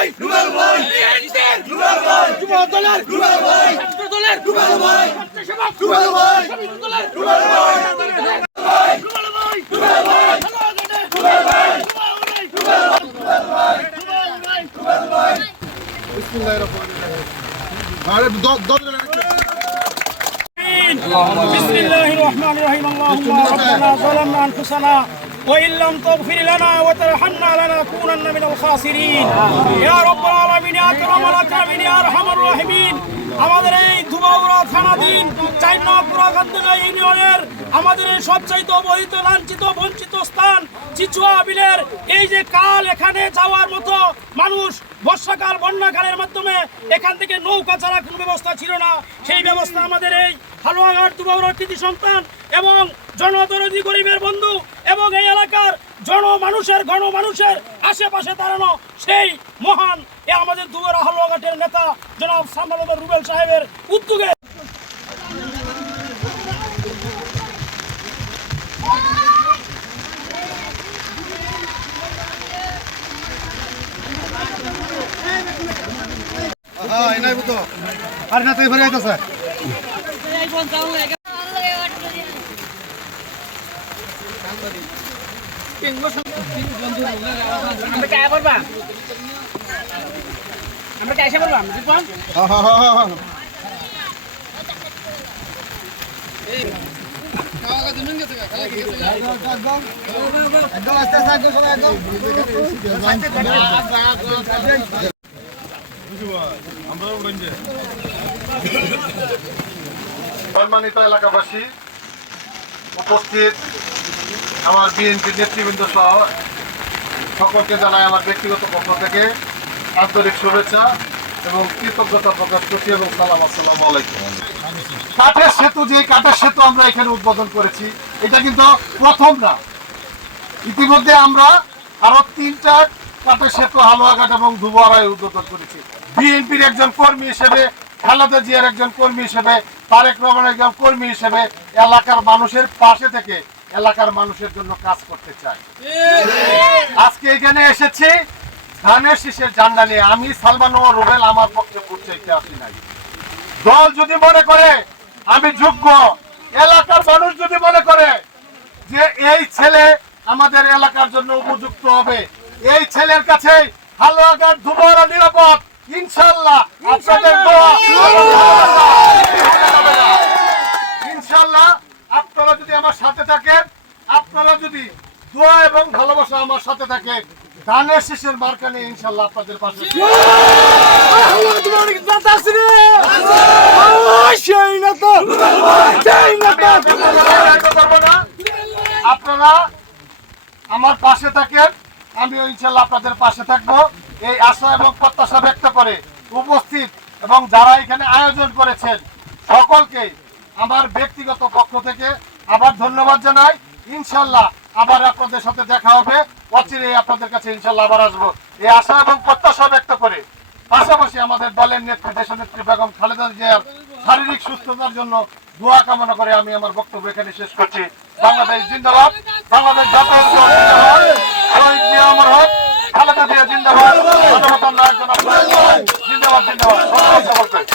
ভাই রুবেল ভাই রুবেল ভাই যুব দলের রুবেল ভাই ছাত্র দলের রুবেল ভাই ছাত্র সমাজ রুবেল ভাই ছাত্র দলের রুবেল ভাই بسم الله الرحمن الرحيم اللهم ربنا ظلمنا انفسنا وان لم تغفر لنا وترحمنا لنكونن من الخاسرين يا رب العالمين يا اكرم الاكرمين يا ارحم الراحمين আমাদের এই ধুবাউড়া থানাধীন চাইনাপুরা গান্ধীগা ইউনিয়নের আমাদের এই সবচাইতে অবহিত, লাঞ্ছিত, বঞ্চিত স্থান চিচুয়া বিলের এই যে কাল এখানে যাওয়ার মতো মানুষ বর্ষাকাল, বন্যাকালের মাধ্যমে এখান থেকে নৌকা ছাড়া কোনো ব্যবস্থা ছিল না। সেই ব্যবস্থা আমাদের এই হালুয়াঘাট দুবাউরার কৃতি সন্তান এবং জনদরদি গরিবের বন্ধু এবং এই এলাকার জন মানুষের গণ মানুষের আশেপাশে দাঁড়ানো সেই মহান, এ আমাদের দুবারা হালুয়াঘাটের নেতা জনাব সামাল রুবেল সাহেবের উদ্যোগে আর না তো এবারে আইতাছে। আমরা কে বলবা? আমরা কে এসে বলবা? দীপন হ্যাঁ, হ্যাঁ, হ্যাঁ, সম্মানিত এলাকাবাসী, উপস্থিত আমার বিএনপি নেতৃবৃন্দ সহ সকলকে জানাই আমার ব্যক্তিগত পক্ষ থেকে আন্তরিক শুভেচ্ছা এবং কৃতজ্ঞতা প্রকাশ করছি এবং সালাম আসসালামু আলাইকুম। কাঠের সেতু যে কাঠের সেতু আমরা এখানে উদ্বোধন করেছি, এটা কিন্তু প্রথম না। ইতিমধ্যে আমরা আরও তিনটা কাঠের সেতু হালুয়াঘাট এবং ধুবরায় উদ্বোধন করেছি। বিএনপির একজন কর্মী হিসেবে, খালেদা জিয়ার একজন কর্মী হিসেবে, তারেক রহমানের একজন কর্মী হিসেবে এলাকার মানুষের পাশে থেকে এলাকার মানুষের জন্য কাজ করতে চাই। আজকে এখানে এসেছি, ধানের শীষের জান্ডা নিয়ে। আমি সালমান রুবেল, আমার পক্ষে ভোট চাইতে আসি নাই। দল যদি মনে করে আমি যোগ্য। এলাকার মানুষ যদি মনে করে যে এই ছেলে আমাদের এলাকার জন্য উপযুক্ত হবে এই ছেলের কাছে হালুয়াঘাট ধুবরা নিরাপদ ইনশাল্লাহ আপনাদের দোয়া ইনশাল্লাহ আপনারা যদি আমার সাথে থাকেন আপনারা যদি দোয়া এবং ভালোবাসা ধানের শেষের মার্কা নিয়ে ইনশাল্লাহ আপনাদের পাশে। আপনারা আমার পাশে থাকেন আমিও ইনশাল্লাহ আপনাদের পাশে থাকব। এই আশা এবং প্রত্যাশা ব্যক্ত করে উপস্থিত এবং যারা এখানে আয়োজন করেছেন সকলকে আমার ব্যক্তিগত পক্ষ থেকে আবার ধন্যবাদ জানাই। ইনশাল্লাহ আবার আপনাদের সাথে দেখা হবে। অচিরেই আপনাদের কাছে ইনশাল্লাহ আবার আসব। এই আশা এবং প্রত্যাশা ব্যক্ত করে। পাশাপাশি আমাদের দলের নেত্রী, দেশনেত্রী বেগম খালেদা জিয়ার শারীরিক সুস্থতার জন্য দোয়া কামনা করে আমি আমার বক্তব্য এখানে শেষ করছি। বাংলাদেশ জিন্দাবাদ। বাংলাদেশ জাতীয় খালেদা জিয়া জিন্দাবাদ। জিন্দাবাদ। জিন্দাবাদ।